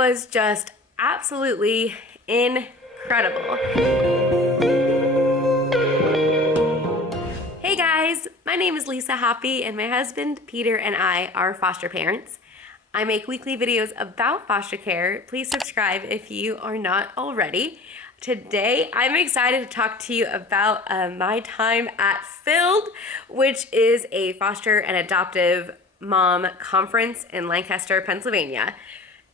was just absolutely incredible. Hey guys, my name is Lisa Hoppy and my husband Peter and I are foster parents. I make weekly videos about foster care. Please subscribe if you are not already. Today, I'm excited to talk to you about my time at FILD, which is a foster and adoptive mom conference in Lancaster, Pennsylvania.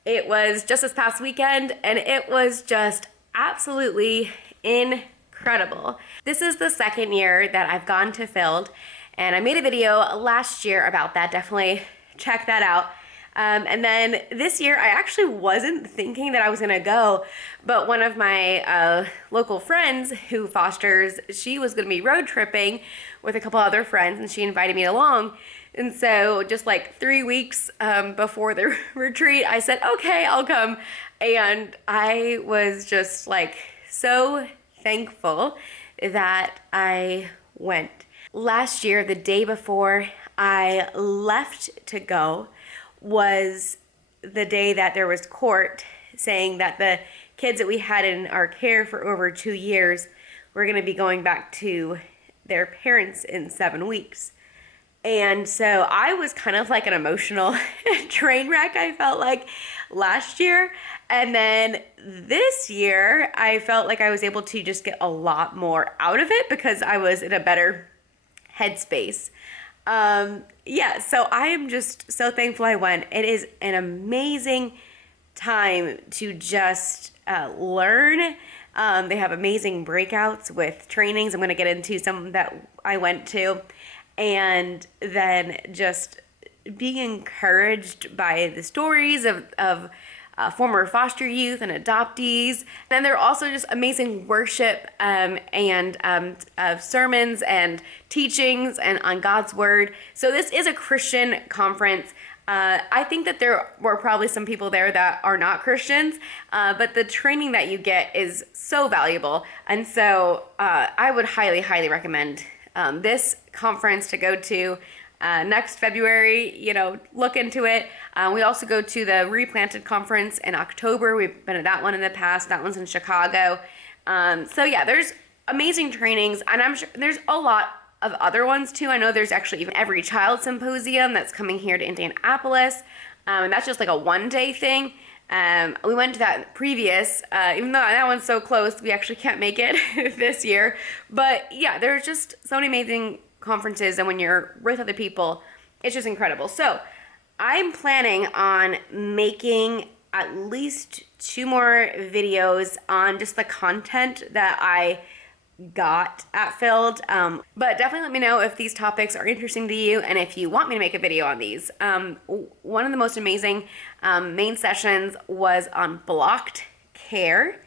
It was just this past weekend and it was just absolutely incredible. This is the second year that I've gone to FILD and I made a video last year about that. Definitely check that out. And then this year, I actually wasn't thinking that I was gonna go, but one of my local friends who fosters, she was gonna be road tripping with a couple other friends and she invited me along. And so just like 3 weeks before the retreat, I said, okay, I'll come. And I was just like so thankful that I went. Last year, the day before I left to go, was the day that there was court saying that the kids that we had in our care for over 2 years were going to be going back to their parents in 7 weeks. And so I was kind of like an emotional train wreck, I felt like, last year. And then this year, I felt like I was able to just get a lot more out of it because I was in a better headspace. Yeah, so I am just so thankful I went. It is an amazing time to just learn. They have amazing breakouts with trainings. I'm going to get into some that I went to. And then just being encouraged by the stories of former foster youth and adoptees. And there are also just amazing worship and sermons and teachings and on God's word. So this is a Christian conference. I think that there were probably some people there that are not Christians, but the training that you get is so valuable. And so I would highly, highly recommend this conference to go to. Next February, look into it. We also go to the Replanted Conference in October. We've been to that one in the past. That one's in Chicago. So yeah, there's amazing trainings, and I'm sure there's a lot of other ones too. I know there's actually even Every Child Symposium that's coming here to Indianapolis, and that's just like a one-day thing. We went to that previous, even though that one's so close, we actually can't make it this year. But yeah, there's just so many amazing conferences, and when you're with other people, it's just incredible. So I'm planning on making at least 2 more videos on just the content that I got at FILD, but definitely let me know if these topics are interesting to you and if you want me to make a video on these. One of the most amazing main sessions was on blocked care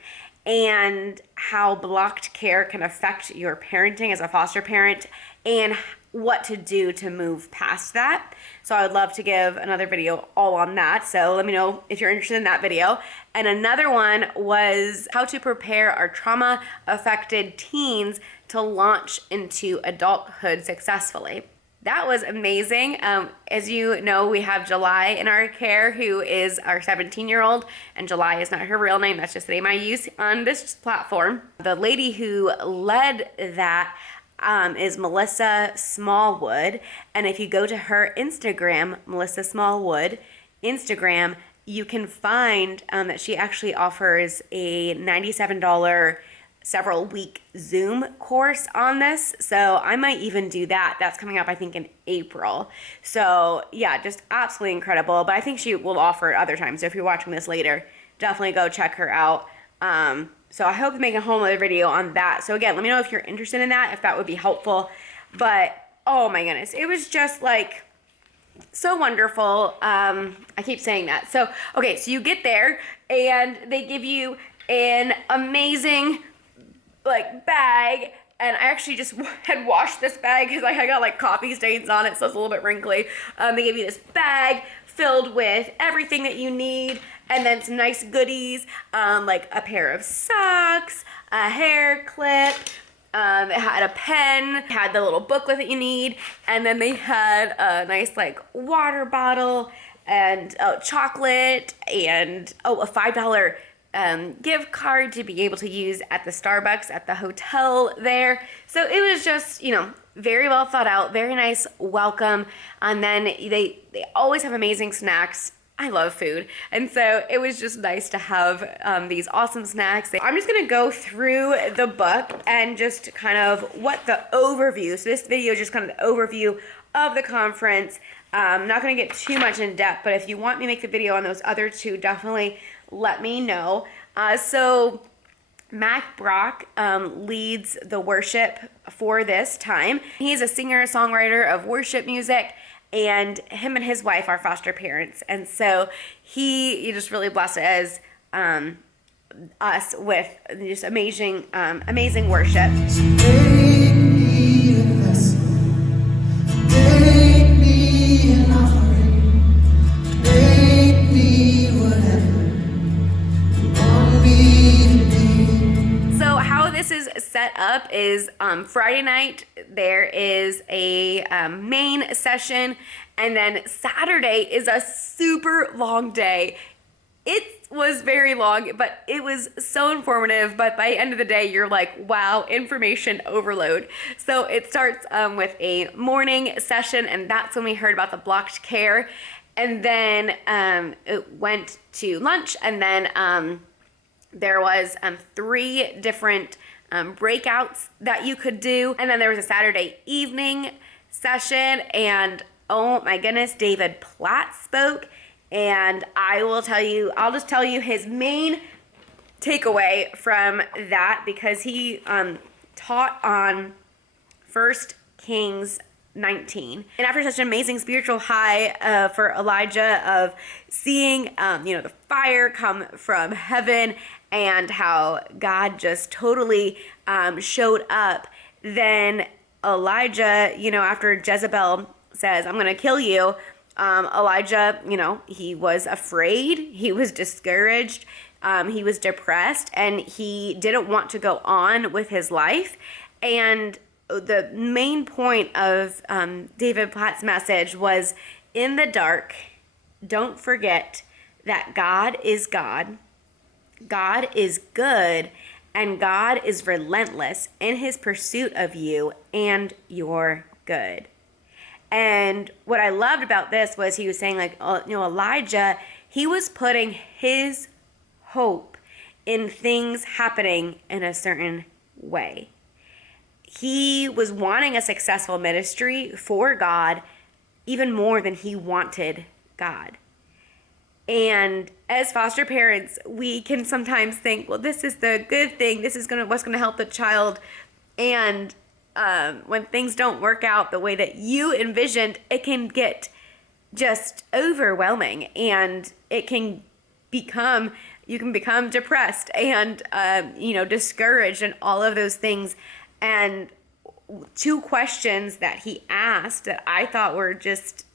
and how blocked care can affect your parenting as a foster parent and what to do to move past that. So I would love to give another video all on that. So let me know if you're interested in that video. And another one was how to prepare our trauma-affected teens to launch into adulthood successfully. That was amazing. As you know, we have July in our care, who is our 17-year-old, and July is not her real name. That's just the name I use on this platform. The lady who led that is Melissa Smallwood, and if you go to her Instagram, Melissa Smallwood Instagram, you can find that she actually offers a $97 several week Zoom course on this. So I might even do that. That's coming up, I think, in April. So yeah, just absolutely incredible. But I think she will offer it other times. So if you're watching this later, definitely go check her out. So I hope to make a whole other video on that. So again, let me know if you're interested in that, if that would be helpful. But oh my goodness, it was just like so wonderful. I keep saying that. So, okay, so you get there and they give you an amazing like bag, and I actually just had washed this bag because I got like coffee stains on it, so it's a little bit wrinkly. They give you this bag filled with everything that you need, and then some nice goodies, like a pair of socks, a hair clip, it had a pen, had the little booklet that you need, and then they had a nice like water bottle, and chocolate, and a $5 gift card to be able to use at the Starbucks at the hotel there. So it was just, very well thought out, very nice welcome. And then they always have amazing snacks. I love food. And so it was just nice to have these awesome snacks. I'm just gonna go through the book and just kind of what the overview. So this video is just kind of the overview of the conference. I'm not gonna get too much in depth, but if you want me to make the video on those other two, definitely let me know. So Mac Brock leads the worship for this time. He's a singer-songwriter of worship music, and him and his wife are foster parents. And so he just really blesses us with just amazing worship. Make me a vessel, make me an offering, make me whatever you want me to be. So how this is set up is Friday night there is a main session, and then Saturday is a super long day. It was very long, but it was so informative. But by the end of the day, you're like, wow, information overload. So it starts with a morning session, and that's when we heard about the blocked care. And then it went to lunch, and then there was 3 different breakouts that you could do. And then there was a Saturday evening session, and oh my goodness, David Platt spoke. And I'll just tell you his main takeaway from that, because he taught on 1 Kings 19. And after such an amazing spiritual high for Elijah of seeing, the fire come from heaven and how God just totally showed up, then Elijah, after Jezebel says, I'm going to kill you, Elijah, he was afraid, he was discouraged, he was depressed, and he didn't want to go on with his life. And the main point of David Platt's message was, in the dark, don't forget that God is God, God is good, and God is relentless in his pursuit of you and your good. And what I loved about this was he was saying, Elijah, he was putting his hope in things happening in a certain way. He was wanting a successful ministry for God even more than he wanted God. And as foster parents, we can sometimes think, well, this is the good thing. This is what's going to help the child. And when things don't work out the way that you envisioned, it can get just overwhelming, and you can become depressed and, discouraged and all of those things. And 2 questions that he asked that I thought were just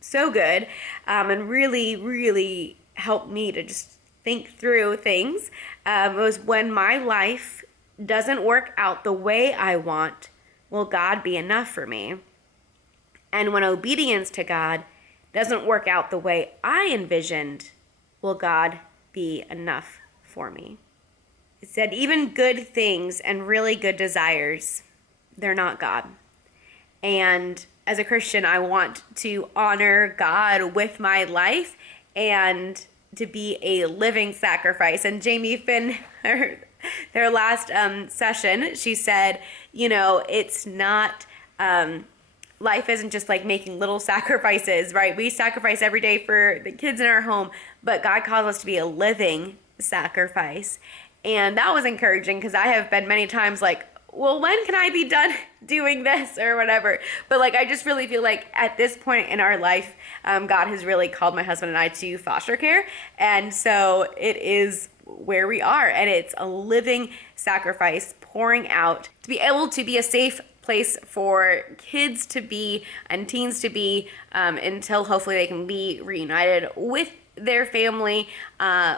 so good and really, really helped me to just think through things was, when my life doesn't work out the way I want, will God be enough for me? And when obedience to God doesn't work out the way I envisioned, will God be enough for me? It said, even good things and really good desires, they're not God. And as a Christian, I want to honor God with my life and to be a living sacrifice. And Jamie Finn, their last session, she said, it's not, life isn't just like making little sacrifices, right? We sacrifice every day for the kids in our home, but God calls us to be a living sacrifice. And that was encouraging, because I have been many times like, well, when can I be done doing this or whatever? But I just really feel like at this point in our life, God has really called my husband and I to foster care. And so it is where we are, and it's a living sacrifice pouring out to be able to be a safe place for kids to be and teens to be until hopefully they can be reunited with their family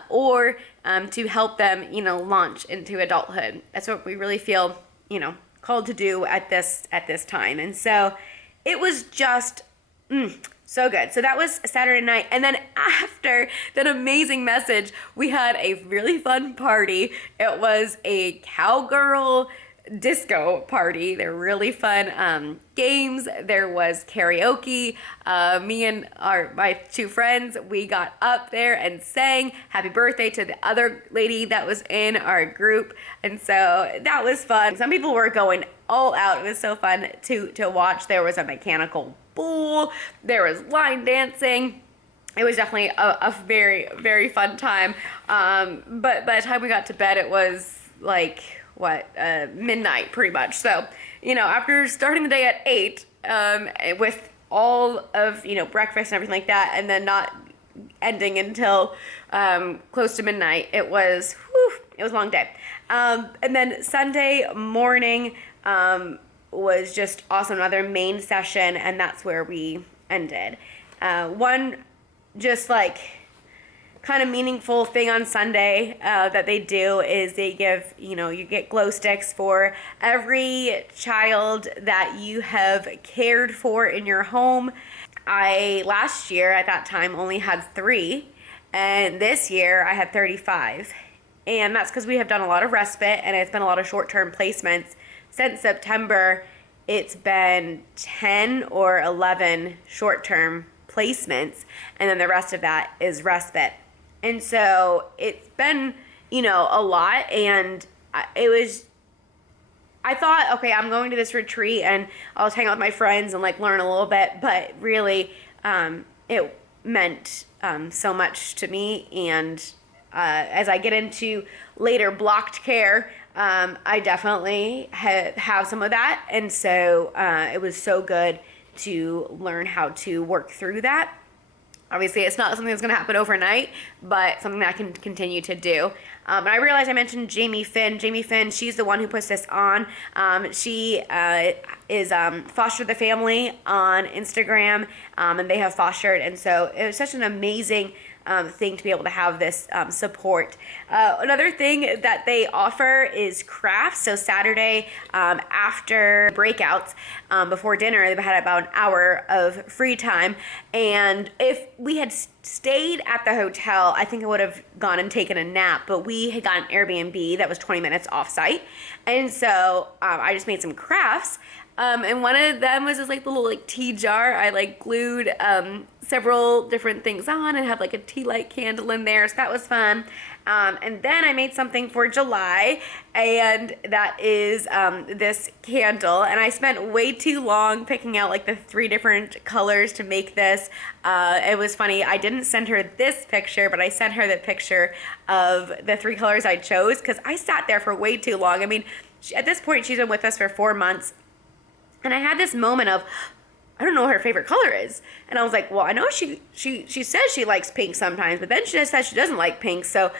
or to help them, launch into adulthood. That's what we really feel, called to do at this time. And so it was just So good. So that was Saturday night. And then after that amazing message, we had a really fun party. It was a cowgirl disco party. They're really fun games. There was karaoke. Me and my two friends, we got up there and sang happy birthday to the other lady that was in our group. And so that was fun. Some people were going all out. It was so fun to watch. There was a mechanical bull. There was line dancing. It was definitely a very, very fun time. But by the time we got to bed, it was like, midnight pretty much. So, after starting the day at 8, with all of, breakfast and everything like that, and then not ending until close to midnight, it was a long day. And then Sunday morning was just awesome, another main session, and that's where we ended. One just like kind of meaningful thing on Sunday that they do is they give, you get glow sticks for every child that you have cared for in your home. Last year at that time only had 3, and this year I had 35. And that's because we have done a lot of respite, and it's been a lot of short-term placements. Since September, it's been 10 or 11 short-term placements, and then the rest of that is respite. And so it's been, a lot, and I thought, okay, I'm going to this retreat and I'll just hang out with my friends and learn a little bit, but really it meant so much to me. And as I get into later blocked care, I definitely have some of that. And so it was so good to learn how to work through that. Obviously, it's not something that's going to happen overnight, but something that I can continue to do. And I realized I mentioned Jamie Finn. Jamie Finn, she's the one who puts this on. She is Foster the Family on Instagram, and they have fostered. And so it was such an amazing thing to be able to have this support. Another thing that they offer is crafts. So Saturday after breakouts, before dinner, they had about an hour of free time. And if we had stayed at the hotel, I think I would have gone and taken a nap, but we had got an Airbnb that was 20 minutes off site. And so I just made some crafts. And one of them was this little tea jar. I glued several different things on and have a tea light candle in there. So that was fun. And then I made something for July, and that is this candle. And I spent way too long picking out the 3 different colors to make this. It was funny. I didn't send her this picture, but I sent her the picture of the 3 colors I chose because I sat there for way too long. I mean, at this point, she's been with us for 4 months. And I had this moment of, I don't know what her favorite color is. And I was like, well, I know she says she likes pink sometimes, but then she just says she doesn't like pink. So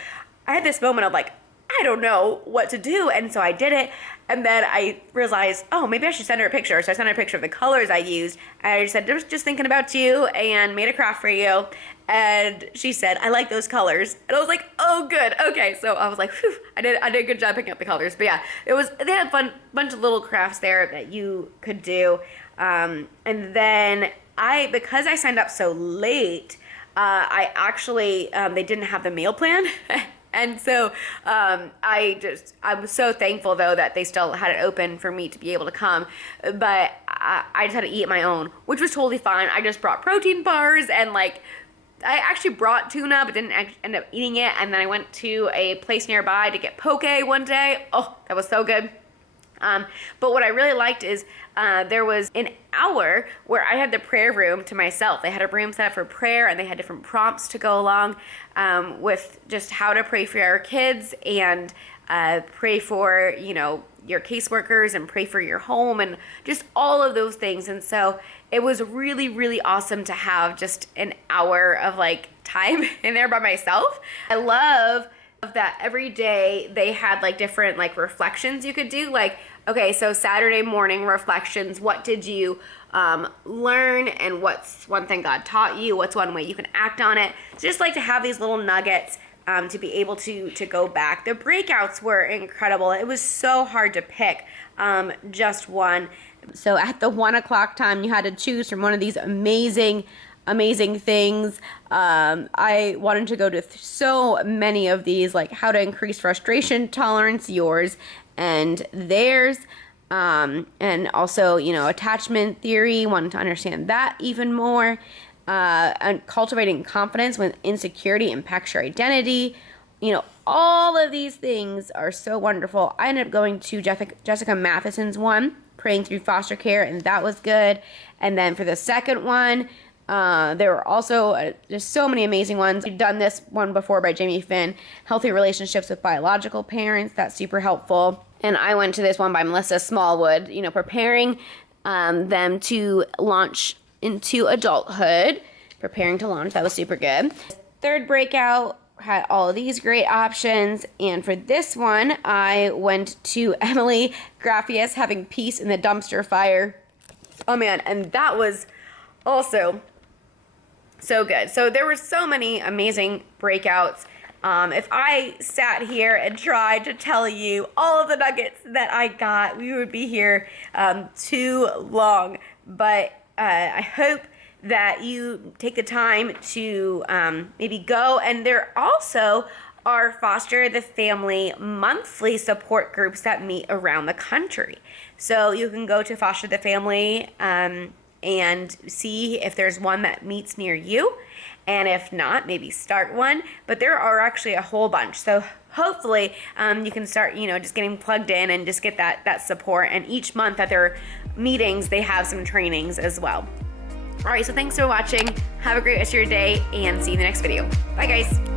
I had this moment of I don't know what to do. And so I did it. And then I realized, oh, maybe I should send her a picture. So I sent her a picture of the colors I used. And I said, just thinking about you and made a craft for you. And she said, I like those colors. And I was like, oh, good. Okay. So I was like, whew, I did a good job picking up the colors. But yeah, they had a bunch of little crafts there that you could do. And then because I signed up so late, I actually, they didn't have the meal plan. And so I was so thankful, though, that they still had it open for me to be able to come. But I just had to eat my own, which was totally fine. I just brought protein bars and I actually brought tuna, but didn't end up eating it. And then I went to a place nearby to get poke one day. Oh, that was so good. But what I really liked is there was an hour where I had the prayer room to myself. They had a room set up for prayer, and they had different prompts to go along with just how to pray for our kids and pray for, your caseworkers and pray for your home and just all of those things. And so it was really, really awesome to have just an hour of time in there by myself. I love that every day they had different reflections you could do. Okay, so Saturday morning reflections, what did you learn, and what's one thing God taught you, what's one way you can act on it. So just to have these little nuggets to be able to go back. The breakouts were incredible. It was so hard to pick just one. So at the 1 o'clock time, you had to choose from one of these amazing amazing things. I wanted to go to so many of these, like how to increase frustration tolerance, yours and theirs. And also, you know, attachment theory, wanted to understand that even more. And cultivating confidence when insecurity impacts your identity. You know, all of these things are so wonderful. I ended up going to Jessica Matheson's one, Praying Through Foster Care, and that was good. And then for the second one, there were also just so many amazing ones. We've done this one before by Jamie Finn, Healthy Relationships with Biological Parents. That's super helpful. And I went to this one by Melissa Smallwood, you know, preparing them to launch into adulthood, preparing to launch. That was super good. Third breakout had all of these great options. And for this one, I went to Emily Graffius, Having Peace in the Dumpster Fire. Oh man, and that was also so good. So there were so many amazing breakouts. If I sat here and tried to tell you all of the nuggets that I got, we would be here too long. But I hope that you take the time to maybe go. And there also are Foster the Family monthly support groups that meet around the country. So you can go to Foster the Family and see if there's one that meets near you. And if not, maybe start one. But there are actually a whole bunch. So hopefully you can start, you know, just getting plugged in and just get that support. And each month at their meetings, they have some trainings as well. All right, so thanks for watching. Have a great rest of your day and see you in the next video. Bye, guys.